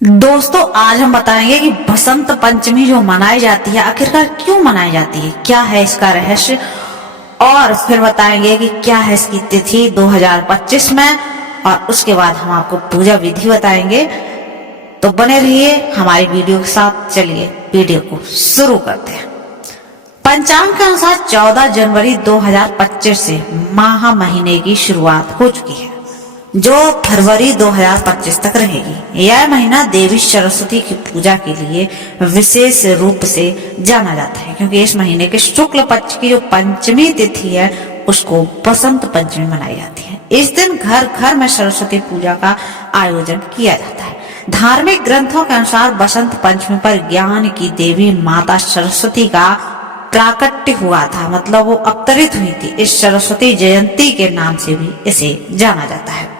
दोस्तों, आज हम बताएंगे कि बसंत पंचमी जो मनाई जाती है आखिरकार क्यों मनाई जाती है, क्या है इसका रहस्य। और फिर बताएंगे कि क्या है इसकी तिथि 2025 में। और उसके बाद हम आपको पूजा विधि बताएंगे। तो बने रहिए हमारी वीडियो के साथ। चलिए वीडियो को शुरू करते हैं। पंचांग के अनुसार 14 जनवरी 2025 से माह महीने की शुरुआत हो चुकी है, जो फरवरी 2025 तक रहेगी। यह महीना देवी सरस्वती की पूजा के लिए विशेष रूप से जाना जाता है, क्योंकि इस महीने के शुक्ल पक्ष की जो पंचमी तिथि है उसको बसंत पंचमी मनाई जाती है। इस दिन घर घर में सरस्वती पूजा का आयोजन किया जाता है। धार्मिक ग्रंथों के अनुसार बसंत पंचमी पर ज्ञान की देवी माता सरस्वती का प्राकट्य हुआ था, मतलब वो अवतरित हुई थी। इस सरस्वती जयंती के नाम से भी इसे जाना जाता है।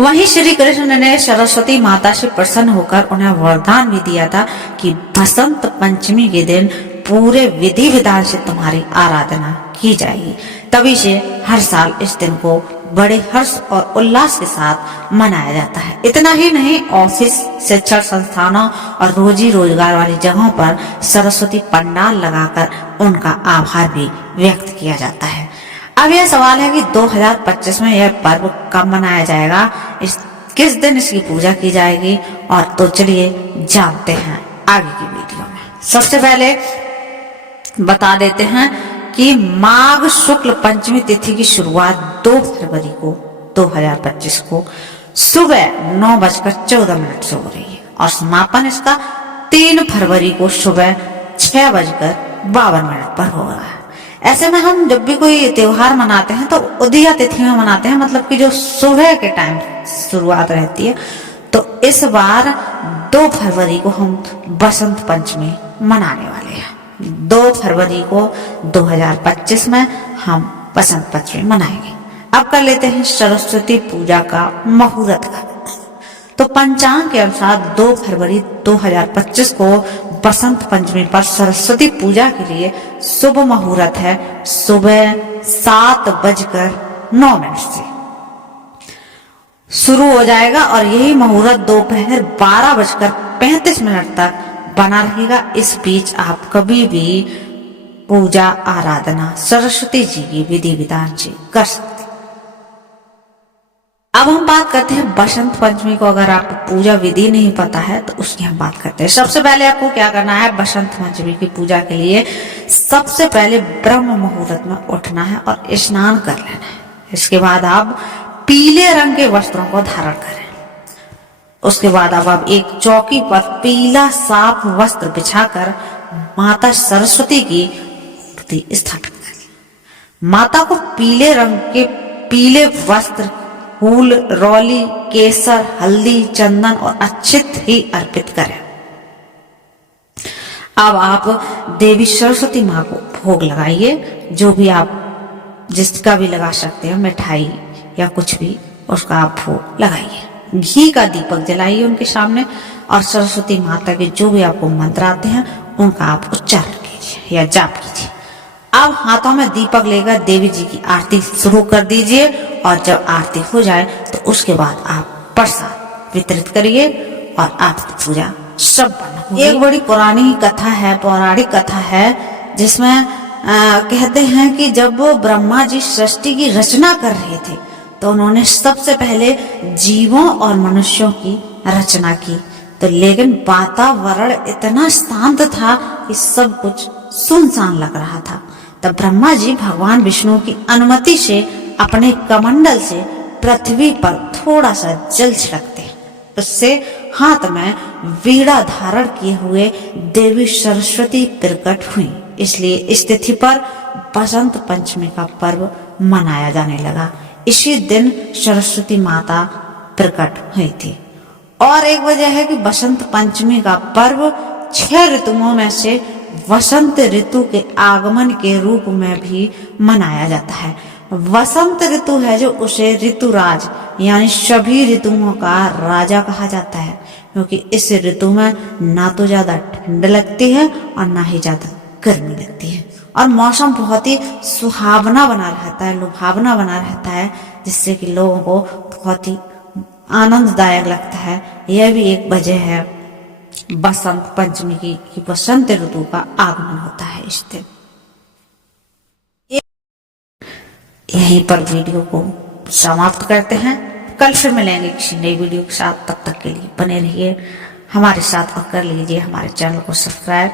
वहीं श्री कृष्ण ने सरस्वती माता से प्रसन्न होकर उन्हें वरदान भी दिया था कि बसंत पंचमी के दिन पूरे विधि विधान से तुम्हारी आराधना की जाएगी। तभी से हर साल इस दिन को बड़े हर्ष और उल्लास के साथ मनाया जाता है। इतना ही नहीं, ऑफिस, शिक्षण संस्थानों और रोजी रोजगार वाली जगहों पर सरस्वती पंडाल लगाकर उनका आभार भी व्यक्त किया जाता है। अब यह सवाल है कि 2025 में यह पर्व कब मनाया जाएगा, किस दिन इसकी पूजा की जाएगी। और तो चलिए जानते हैं आगे की वीडियो में। सबसे पहले बता देते हैं कि माघ शुक्ल पंचमी तिथि की शुरुआत 2 फरवरी को 2025 को सुबह 9:14 से हो रही है और समापन इसका 3 फरवरी को सुबह 6:52 पर होगा। ऐसे में हम जब भी कोई त्योहार मनाते हैं तो उदया तिथि में मनाते हैं, मतलब कि जो सुबह के टाइम शुरुआत रहती है। तो इस बार 2 फरवरी को हम बसंत पंचमी मनाने वाले हैं। 2 फरवरी को 2025 में हम बसंत पंचमी मनाएंगे। अब कर लेते हैं सरस्वती पूजा का मुहूर्त का। तो पंचांग के अनुसार 2 फरवरी 2025 को बसंत पंचमी पर सरस्वती पूजा के लिए शुभ मुहूर्त है सुबह 7:09 से शुरू हो जाएगा और यही मुहूर्त दोपहर 12:35 तक बना रहेगा। इस बीच आप कभी भी पूजा आराधना सरस्वती जी की विधि विधान से कर सकते। अब हम बात करते हैं बसंत पंचमी को। अगर आपको पूजा विधि नहीं पता है तो उसकी हम बात करते हैं। सबसे पहले आपको क्या करना है, बसंत पंचमी की पूजा के लिए सबसे पहले ब्रह्म मुहूर्त में उठना है और स्नान कर लेना है। इसके बाद आप पीले रंग के वस्त्रों को धारण करें। उसके बाद अब आप एक चौकी पर पीला साफ वस्त्र बिछाकर माता सरस्वती की मूर्ति स्थापित करें। माता को पीले रंग के पीले वस्त्र, फूल, रौली, केसर, हल्दी, चंदन और अक्षत ही अर्पित करें। अब आप देवी सरस्वती माँ को भोग लगाइए, जो भी आप जिसका भी लगा सकते हैं, मिठाई या कुछ भी, उसका आप भोग लगाइए। घी का दीपक जलाइए उनके सामने और सरस्वती माता के जो भी आपको मंत्र आते हैं उनका आप उच्चारण कीजिए या जाप कीजिए। अब हाथों में दीपक लेकर देवी जी की आरती शुरू कर दीजिए और जब आरती हो जाए तो उसके बाद आप प्रसाद वितरित करिए और आपकी पूजा संपन्न होगी। एक बड़ी पुरानी कथा है, पौराणिक कथा है, जिसमें कहते हैं कि जब ब्रह्मा जी सृष्टि की रचना कर रहे थे तो उन्होंने सबसे पहले जीवों और मनुष्यों की रचना की। तो लेकिन वातावरण इतना शांत था कि सब कुछ सुनसान लग रहा था। तब ब्रह्मा जी भगवान विष्णु की अनुमति से अपने कमंडल से पृथ्वी पर थोड़ा सा जल छिड़कते हैं। उससे हाथ में वीणा धारण किए हुए देवी सरस्वती प्रकट हुई। इसलिए इस तिथि पर बसंत पंचमी का पर्व मनाया जाने लगा। इसी दिन सरस्वती माता प्रकट हुई थी। और एक वजह है कि बसंत पंचमी का पर्व 6 ऋतुओं में से वसंत ऋतु के आगमन के रूप में भी मनाया जाता है। वसंत ऋतु है जो उसे ऋतुराज यानी सभी ऋतुओं का राजा कहा जाता है, क्योंकि इस ऋतु में ना तो ज्यादा ठंड लगती है और ना ही ज्यादा गर्मी लगती है और मौसम बहुत ही सुहावना बना रहता है, लुभावना बना रहता है, जिससे कि लोगों को बहुत ही आनंददायक लगता है यह भी एक वजह है बसंत पंचमी की कि बसंत ऋतु का आगमन होता है इस दिन। यहीं पर वीडियो को समाप्त करते हैं। कल फिर मिलेंगे किसी नई वीडियो के साथ। तब तक के लिए बने रहिए हमारे साथ और कर लीजिए हमारे चैनल को सब्सक्राइब।